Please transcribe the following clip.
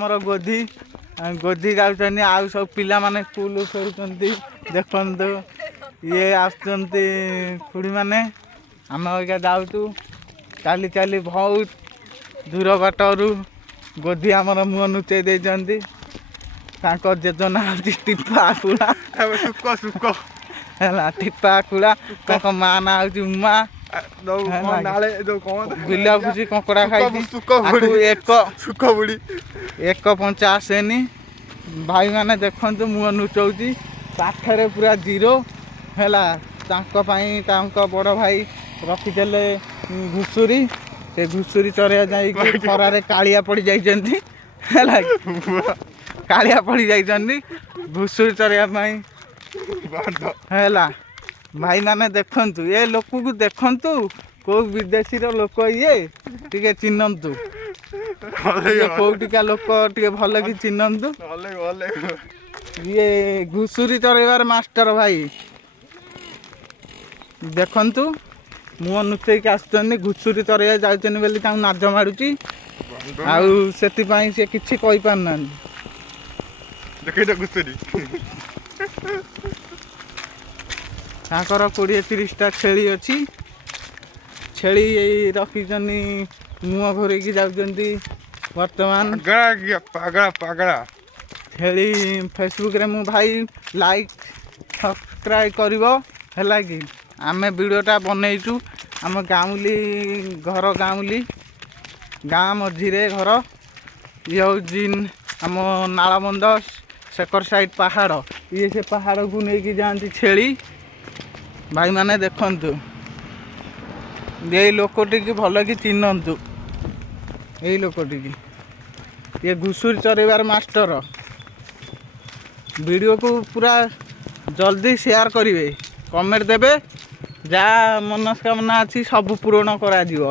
ଆମର ଗୋଧି ଗୋଧି ଯାଉଛନ୍ତି ଆଉ ସବୁ ପିଲାମାନେ ସ୍କୁଲ ଫେରୁଛନ୍ତି ଦେଖନ୍ତୁ ଇଏ ଆସୁଛନ୍ତି ଖୁଡ଼ିମାନେ ଆମେ ଅଇକା ଯାଉଛୁ ଚାଲି ଚାଲି ବହୁତ ଦୂର ବାଟରୁ ଗୋଧି ଆମର ମୁହଁ ନୁଚେଇ ଦେଇଛନ୍ତି ତାଙ୍କ ଯୋଜନା ହେଉଛି ଟିପା କୁଳା ହେଲା ଟିପା କୁଳା ତାଙ୍କ ମା ନାଁ ହେଉଛି ଉମା ବିଲ ଭୁଜି କଙ୍କଡ଼ା ଖାଇଛି ଏକ ପଞ୍ଚା ଆସେନି ଭାଇମାନେ ଦେଖନ୍ତୁ ମୁହଁ ନୁଚଉଛି ପାଖରେ ପୁରା ଜିରୋ ହେଲା ତାଙ୍କ ପାଇଁ ତାଙ୍କ ବଡ଼ ଭାଇ ରଖିଦେଲେ ଘୁଷୁରୀ ସେ ଘୁଷୁରୀ ଚରେଇବା ଯାଇକି ଖରାରେ କାଳିଆ ପଡ଼ି ଯାଇଛନ୍ତି ହେଲା କାଳିଆ ପଡ଼ି ଯାଇଛନ୍ତି ଘୁଷୁରୀ ଚରେଇବା ପାଇଁ ହେଲା ଭାଇମାନେ ଦେଖନ୍ତୁ ଏ ଲୋକକୁ ଦେଖନ୍ତୁ କେଉଁ ବିଦେଶୀର ଲୋକ ଇଏ ଟିକେ ଚିହ୍ନନ୍ତୁ କୋଉଠିକା ଲୋକ ଟିକେ ଭଲ କି ଚିହ୍ନନ୍ତୁ ଇଏ ଘୁଷୁରୀ ଚରେଇବାର ମାଷ୍ଟର ଭାଇ ଦେଖନ୍ତୁ ମୁହଁ ନୁଚେଇକି ଆସୁଛନ୍ତି ଘୁଷୁରୀ ଚରେଇବା ଯାଉଛନ୍ତି ବୋଲି ତାଙ୍କୁ ନାଜ ମାଡ଼ୁଛି ଆଉ ସେଥିପାଇଁ ସେ କିଛି କହିପାରୁନାହାନ୍ତି ତାଙ୍କର 20-30ଟା ଛେଳି ଅଛି ଛେଳି ଏଇ ରଖିଛନ୍ତି ମୁହଁ ଘୋରେଇକି ଯାଉଛନ୍ତି ବର୍ତ୍ତମାନ ଛେଳି ଫେସବୁକରେ ମୁଁ ଭାଇ ଲାଇକ୍ ସବସ୍କ୍ରାଇବ୍ କରିବ ହେଲା କି ଆମେ ଭିଡ଼ିଓଟା ବନେଇଛୁ ଆମ ଗାଉଁଲି ଘର ଗାଁ ମଝିରେ ଘର ଇଏ ହେଉଛି ଆମ ନାଳବନ୍ଧ ସେକର ସାଇଡ଼ ପାହାଡ଼ ଇଏ ସେ ପାହାଡ଼କୁ ନେଇକି ଯାଆନ୍ତି ଛେଳି ଭାଇମାନେ ଦେଖନ୍ତୁ ଏଇ ଲୋକଟିକି ଭଲ କି ଚିହ୍ନନ୍ତୁ ଏଇ ଲୋକଟିକି ଇଏ ଘୁଷୁରୀ ଚରେଇବାର ମାଷ୍ଟର ଭିଡ଼ିଓକୁ ପୁରା ଜଲ୍ଦି ସେୟାର କରିବେ କମେଣ୍ଟ ଦେବେ ଯାହା ମନସ୍କାମନା ଅଛି ସବୁ ପୂରଣ କରାଯିବ